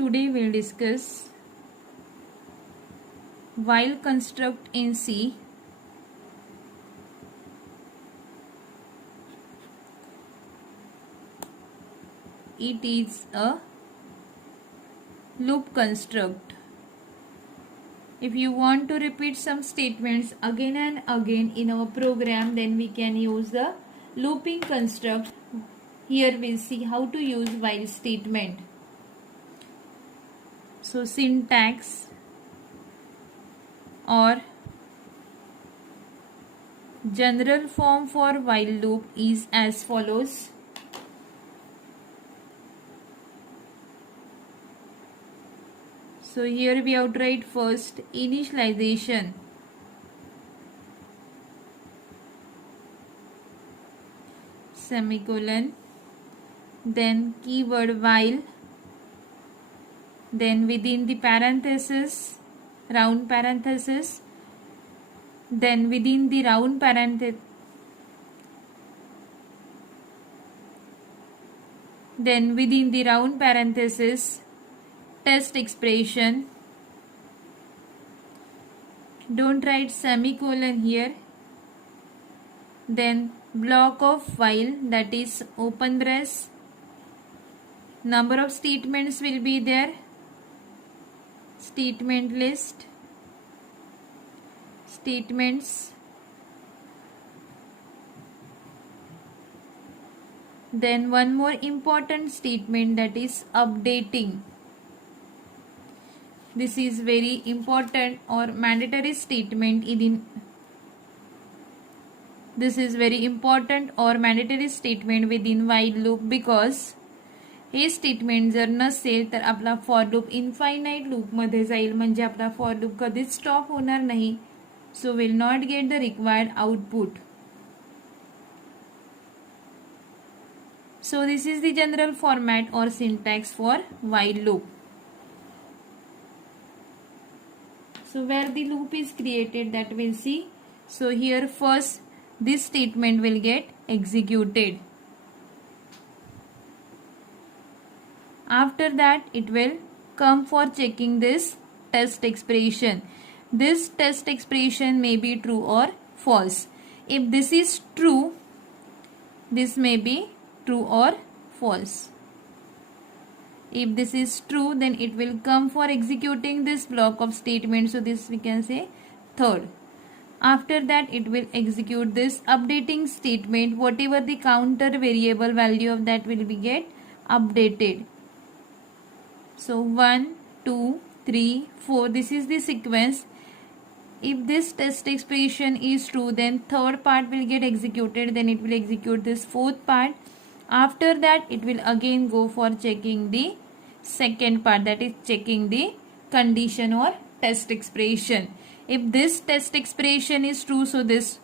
Today we'll discuss while construct in C. It is a loop construct. If you want to repeat some statements again and again in our program, then we can use the looping construct. Here we'll see how to use while statement. So syntax or general form for while loop is as follows. So here we have to write first initialization, semicolon, then keyword while, then within the parenthesis, round parenthesis, then within the round parenthesis, test expression. Don't write semicolon here. Then block of while, that is open brace. Number of statements will be there. Statement list. Statements. Then one more important statement, that is updating. This is very important or mandatory statement within while loop, because हे statement जर नसेल तर आपला for loop infinite loop मध्ये जाईल, म्हणजे आपला for loop कधीच स्टॉप होणार नाही. So will not get the required output. So this is the general format or syntax for while loop. So where the loop is created, that we'll see. So here first this statement will get executed. After that it will come for checking this test expression. This test expression may be true or false. If this is true, this may be true or false. If this is true, then it will come for executing this block of statements. So this we can say third. After that it will execute this updating statement. Whatever the counter variable value of that will be get updated. So 1, 2, 3, 4. This is the sequence. If this test expression is true, then third part will get executed. Then it will execute this fourth part. After that it will again go for checking the second part, that is checking the condition or test expression. If this test expression is true, so this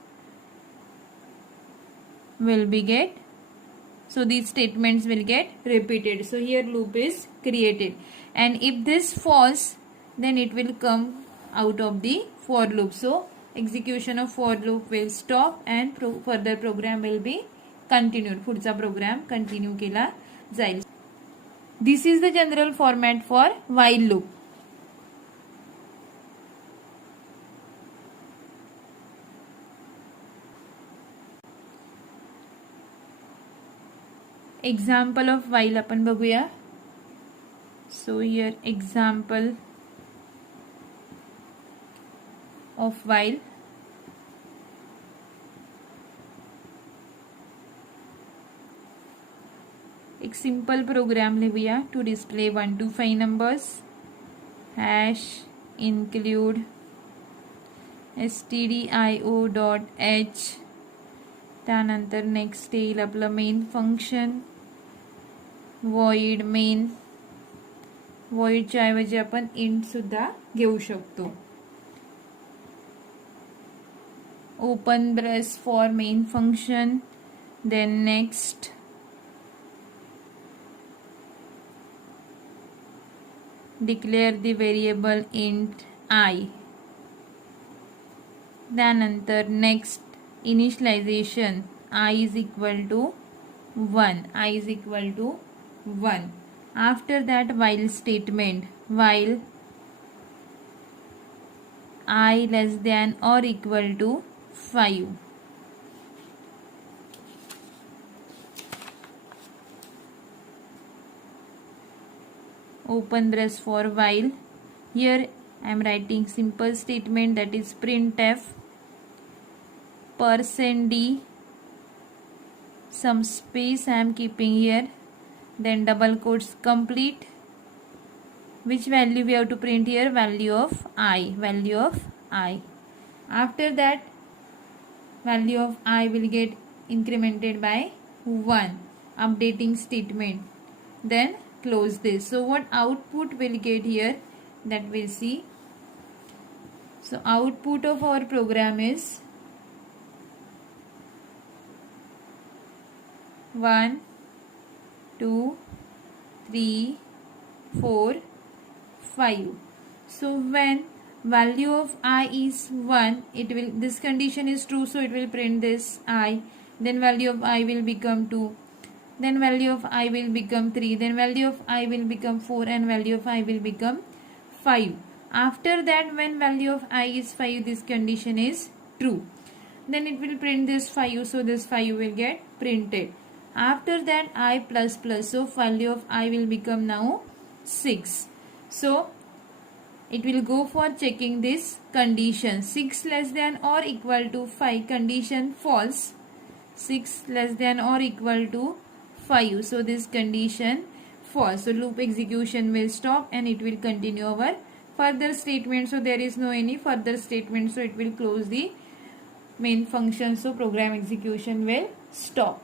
will be get, so these statements will get repeated. So here loop is created, and if this false, then it will come out of the for loop. So execution of for loop will stop and further program will be continued. पुढचा program continue केला जाईल. This is the general format for while loop. Example of while आपण बघूया. So here example of while. एक simple program लिहूया to display 1 to 5 numbers. Hash include stdio.h. त्यानंतर next येईल आपलं मेन फंक्शन void मेन. voidच्या ऐवजी आपण इंट सुद्धा घेऊ शकतो. Open brace for main function. Then next declare the variable int I. त्यानंतर next initialization I is equal to 1. After that, while statement, while I less than or equal to 5. Open brace for while. Here I am writing simple statement, that is printf %d, some space I am keeping here, then double quotes complete. Which value we have to print here? Value of I. Value of I. After that, value of I will get incremented by 1. Updating statement. Then close this. So what output will get here? That we'll see. So output of our program is 1, 2, 3, 4, 5. So when value of I is 1, it will, this condition is true, so it will print this I. Then value of I will become 2. Then value of I will become 3. Then value of I will become 4, and value of I will become 5. After that, when value of I is 5, this condition is true. Then it will print this 5, so this 5 will get printed. After that, I plus plus, so value of I will become now 6. So it will go for checking this condition. 6 less than or equal to 5, condition false. 6 less than or equal to 5, so this condition false. So loop execution will stop and it will continue our further statement. So there is no any further statement, so it will close the main function, so program execution will stop.